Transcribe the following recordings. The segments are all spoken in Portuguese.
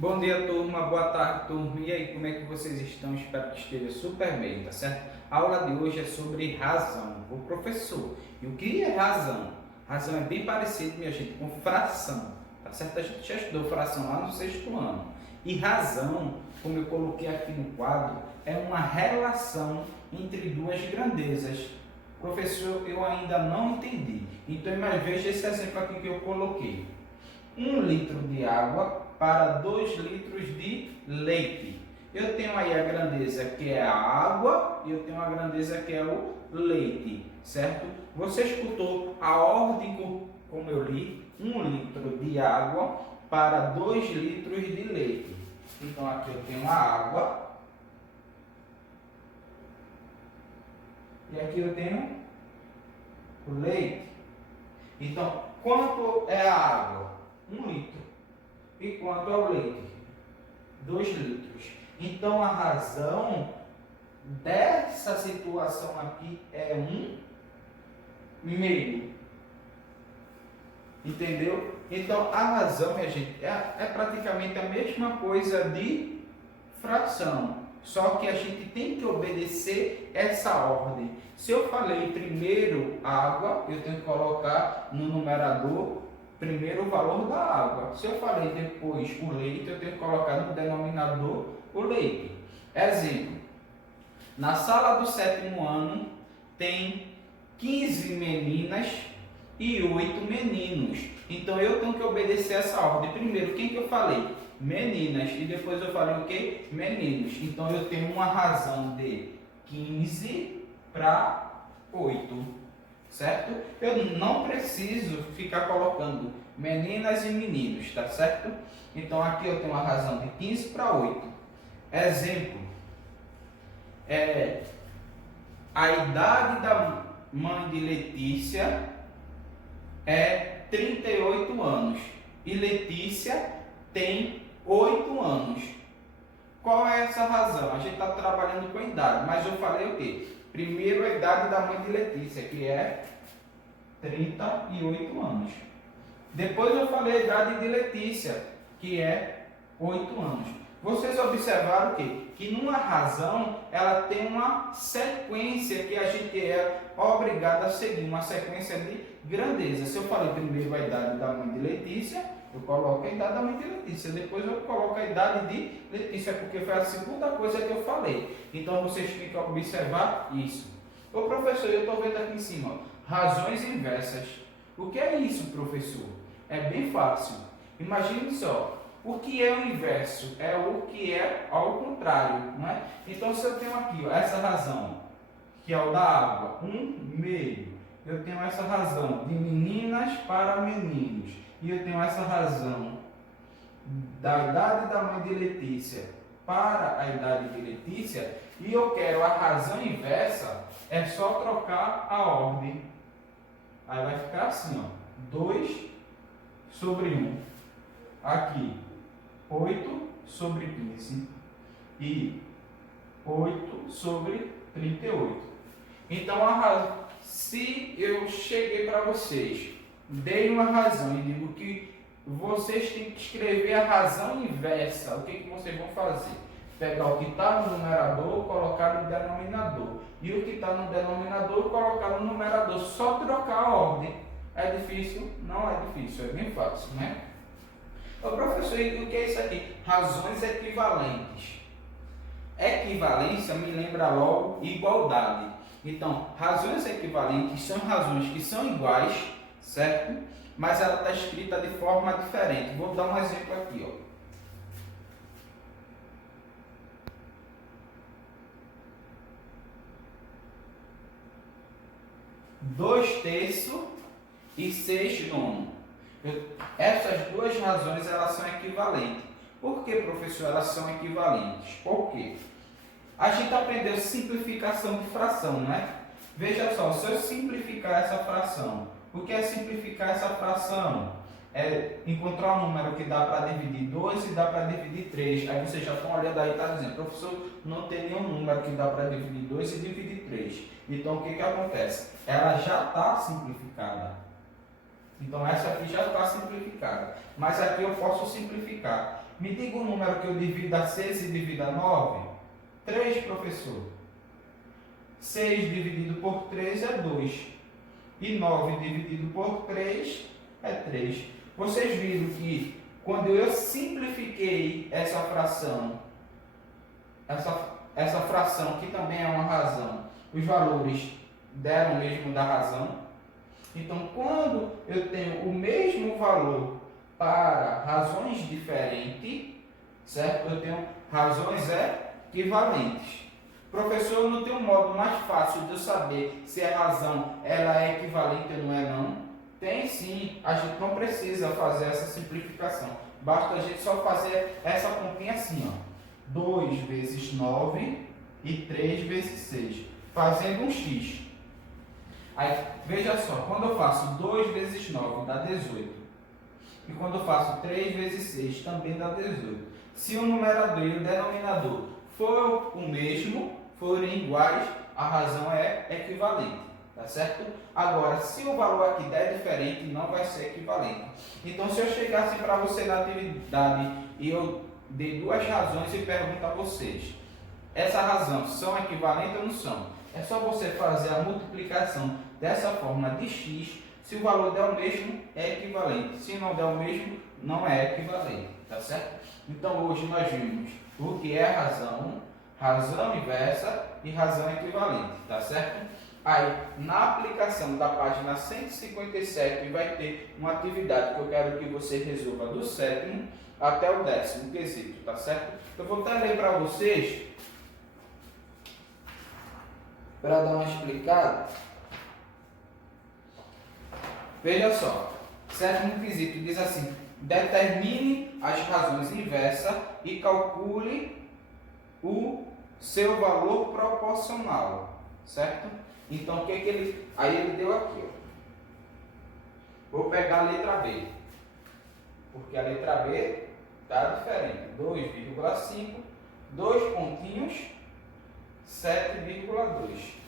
Bom dia, turma. Boa tarde, turma. E aí, como é que vocês estão? Espero que esteja super bem, tá certo? A aula de hoje é sobre razão. O professor. E o que é razão? Razão é bem parecido, minha gente, com fração, tá certo? A gente já estudou fração lá no sexto ano. E razão, como eu coloquei aqui no quadro, é uma relação entre duas grandezas. Professor, eu ainda não entendi. Então, mas veja esse exemplo aqui que eu coloquei. 1 litro de água para 2 litros de leite. Eu tenho aí a grandeza que é a água e eu tenho a grandeza que é o leite, certo? Você escutou a ordem como eu li, 1 litro de água para 2 litros de leite. Então aqui eu tenho a água e aqui eu tenho o leite. Então, quanto é a água? 1 litro. E quanto ao leite? 2 litros. Então, a razão dessa situação aqui é 1,5. Entendeu? Então, a razão, minha gente, é praticamente a mesma coisa de fração. Só que a gente tem que obedecer essa ordem. Se eu falei primeiro água, eu tenho que colocar no numerador primeiro o valor da água. Se eu falei depois o leite, eu tenho que colocar no denominador o leite. Exemplo, na sala do sétimo ano tem 15 meninas e 8 meninos. Então eu tenho que obedecer essa ordem. Primeiro, quem que eu falei? Meninas. E depois eu falei o quê? Meninos. Então eu tenho uma razão de 15 para 8. Certo? Eu não preciso ficar colocando meninas e meninos, tá certo? Então aqui eu tenho uma razão de 15 para 8. Exemplo, a idade da mãe de Letícia é 38 anos e Letícia tem 8 anos. Qual é essa razão? A gente está trabalhando com a idade, mas eu falei o quê? Primeiro, a idade da mãe de Letícia, que é 38 anos. Depois eu falei a idade de Letícia, que é 8 anos. Vocês observaram que numa razão, ela tem uma sequência que a gente é obrigado a seguir, uma sequência de grandeza. Se eu falei primeiro a idade da mãe de Letícia, eu coloco a idade da mãe de Letícia. Depois eu coloco a idade de Letícia, porque foi a segunda coisa que eu falei. Então vocês têm que observar isso. Ô professor, eu estou vendo aqui em cima, razões inversas. O que é isso, professor? É bem fácil. Imagine só, o que é o inverso? É o que é ao contrário, não é? Então se eu tenho aqui ó, essa razão, que é o da água, 1,5. Eu tenho essa razão de meninas para meninos. E eu tenho essa razão da idade da mãe de Letícia para a idade de Letícia. E eu quero a razão inversa, é só trocar a ordem. Aí vai ficar assim, ó, 2 sobre 1. Aqui, 8 sobre 15. E 8 sobre 38. Então, se eu cheguei para vocês, dei uma razão e digo que vocês têm que escrever a razão inversa, o que vocês vão fazer? Pegar o que está no numerador, colocar no denominador. E o que está no denominador, colocar no numerador. Só trocar a ordem. É difícil? Não é difícil, é bem fácil, né? Ô professor, e o que é isso aqui? Razões equivalentes. Equivalência me lembra logo igualdade. Então, razões equivalentes são razões que são iguais, certo? Mas ela está escrita de forma diferente. Vou dar um exemplo aqui, ó. 2/3 e 6/9. Essas duas razões elas são equivalentes. Por que, professor, elas são equivalentes? Por quê? A gente aprendeu simplificação de fração, não é? Veja só, se eu simplificar essa fração, o que é simplificar essa fração? É encontrar um número que dá para dividir 2 e dá para dividir 3. Aí vocês já estão olhando aí e está dizendo, professor, não tem nenhum número que dá para dividir 2 e dividir 3. Então o que acontece? Ela já está simplificada. Então essa aqui já está simplificada. Mas aqui eu posso simplificar. Me diga um número que eu divido a 6 e divido a 9. 3, professor. 6 dividido por 3 é 2. E 9 dividido por 3 é 3. Vocês viram que quando eu simplifiquei essa fração, essa fração que também é uma razão, os valores deram o mesmo da razão. Então, quando eu tenho o mesmo valor para razões diferentes, certo? Eu tenho razões equivalentes. Professor, não tem um modo mais fácil de eu saber se a razão ela é equivalente ou não é não? Tem sim, a gente não precisa fazer essa simplificação. Basta a gente só fazer essa continha assim, ó. 2 vezes 9 e 3 vezes 6, fazendo um x. Aí, veja só, quando eu faço 2 vezes 9 dá 18. E quando eu faço 3 vezes 6 também dá 18. Se o numerador e o denominador for o mesmo, forem iguais, a razão é equivalente, tá certo? Agora, se o valor aqui der diferente, não vai ser equivalente. Então, se eu chegasse para você na atividade e eu dei duas razões e pergunto a vocês, essa razão são equivalentes ou não são? É só você fazer a multiplicação dessa forma de x. Se o valor der o mesmo, é equivalente. Se não der o mesmo, não é equivalente, tá certo? Então, hoje nós vimos o que é razão, razão inversa e razão equivalente, tá certo? Aí, na aplicação da página 157, vai ter uma atividade que eu quero que você resolva do 7º até o 10º quesito, tá certo? Eu vou até ler para vocês, para dar uma explicada. Veja só, 7º quesito diz assim: determine as razões inversas e calcule o seu valor proporcional, certo? Então, o que ele... Aí ele deu aqui, ó. Vou pegar a letra B, porque a letra B está diferente. 2,5, 2 pontinhos, 7,2.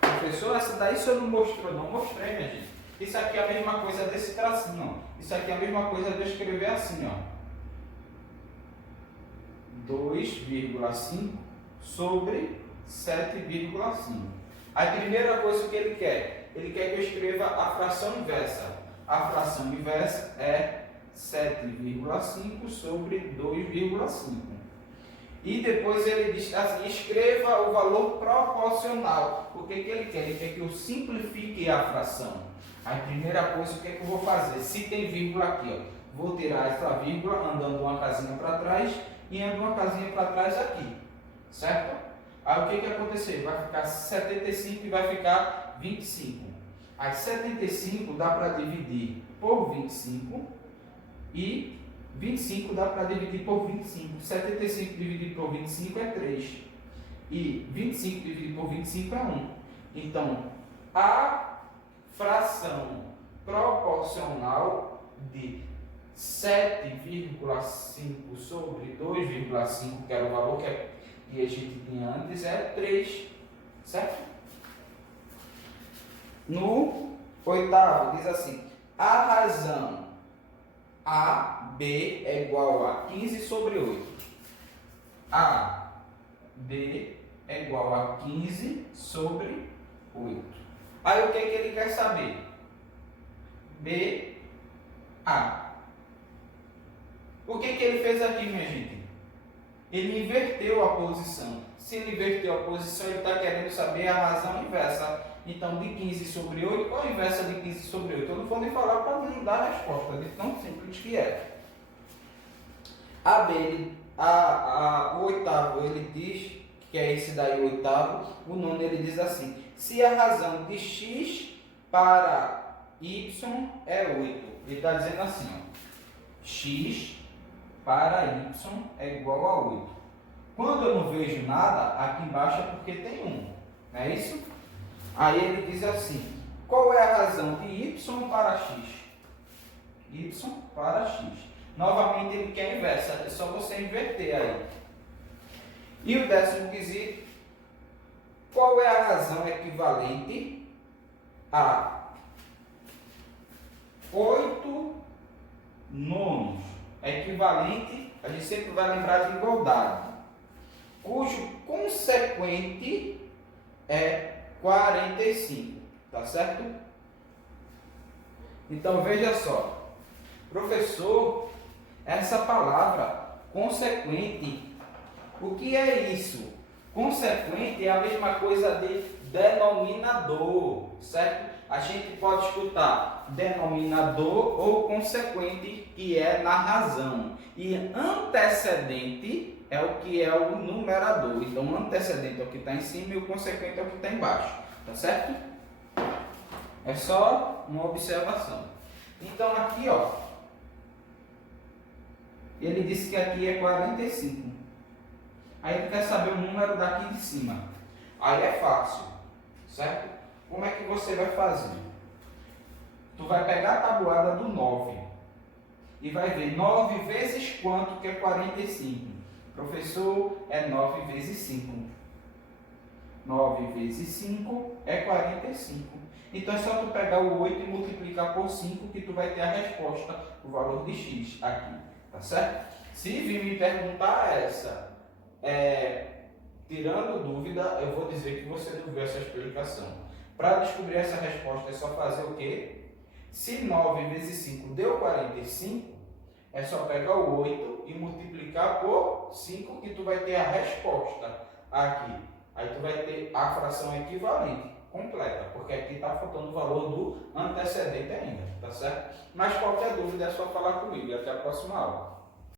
Professor, essa daí o senhor não mostrou? Não mostrei, minha gente. Isso aqui é a mesma coisa desse tracinho, ó. Isso aqui é a mesma coisa de eu escrever assim, ó. 2,5 sobre 7,5. A primeira coisa que ele quer que eu escreva a fração inversa. A fração inversa é 7,5 sobre 2,5. E depois ele diz assim: escreva o valor proporcional. O que ele quer? Ele quer que eu simplifique a fração. A primeira coisa, o que eu vou fazer? Se tem vírgula aqui, ó, vou tirar essa vírgula andando uma casinha para trás e ando uma casinha para trás aqui, certo? Aí o que aconteceu? Vai ficar 75 e vai ficar 25. Aí 75 dá para dividir por 25 e 25 dá para dividir por 25. 75 dividido por 25 é 3. E 25 dividido por 25 é 1. Então, a fração proporcional de 7,5 sobre 2,5, que era o valor que a gente tinha antes, é 3, certo? No 8º, diz assim: a razão AB é igual a 15 sobre 8. AB é igual a 15 sobre 8. Aí o que ele quer saber? BA. O que ele fez aqui, minha gente? Ele inverteu a posição. Se ele inverteu a posição, ele está querendo saber a razão inversa. Então, de 15 sobre 8, qual a inversa de 15 sobre 8? Eu não vou nem falar para não dar a resposta, de tão simples que é. O 8º, ele diz, que é esse daí o 8º, o 9º ele diz assim: se a razão de x para y é 8. Ele está dizendo assim, ó, x para y é igual a 8. Quando eu não vejo nada, aqui embaixo é porque tem 1, não é isso? Aí ele diz assim: qual é a razão de y para x? Y para x. Novamente ele quer a inversa, é só você inverter aí. E o 10º quesito: qual é a razão equivalente a 8 nonos. É equivalente, a gente sempre vai lembrar de igualdade, cujo consequente é 45, tá certo? Então veja só, professor, essa palavra consequente, o que é isso? Consequente é a mesma coisa de denominador, certo? A gente pode escutar denominador ou consequente, que é na razão. E antecedente é o que é o numerador. Então, o antecedente é o que está em cima e o consequente é o que está embaixo. Tá certo? É só uma observação. Então, aqui, ó, ele disse que aqui é 45. Aí ele quer saber o número daqui de cima. Aí é fácil, certo? Como é que você vai fazer? Tu vai pegar a tabuada do 9 e vai ver 9 vezes quanto que é 45. Professor, é 9 vezes 5. 9 vezes 5 é 45. Então é só tu pegar o 8 e multiplicar por 5 que tu vai ter a resposta, o valor de x aqui, tá certo? Se vir me perguntar tirando dúvida, eu vou dizer que você não viu essa explicação. Para descobrir essa resposta é só fazer o quê? Se 9 vezes 5 deu 45, é só pegar o 8 e multiplicar por 5 que tu vai ter a resposta aqui. Aí tu vai ter a fração equivalente, completa, porque aqui está faltando o valor do antecedente ainda, tá certo? Mas qualquer dúvida é só falar comigo. Até a próxima aula.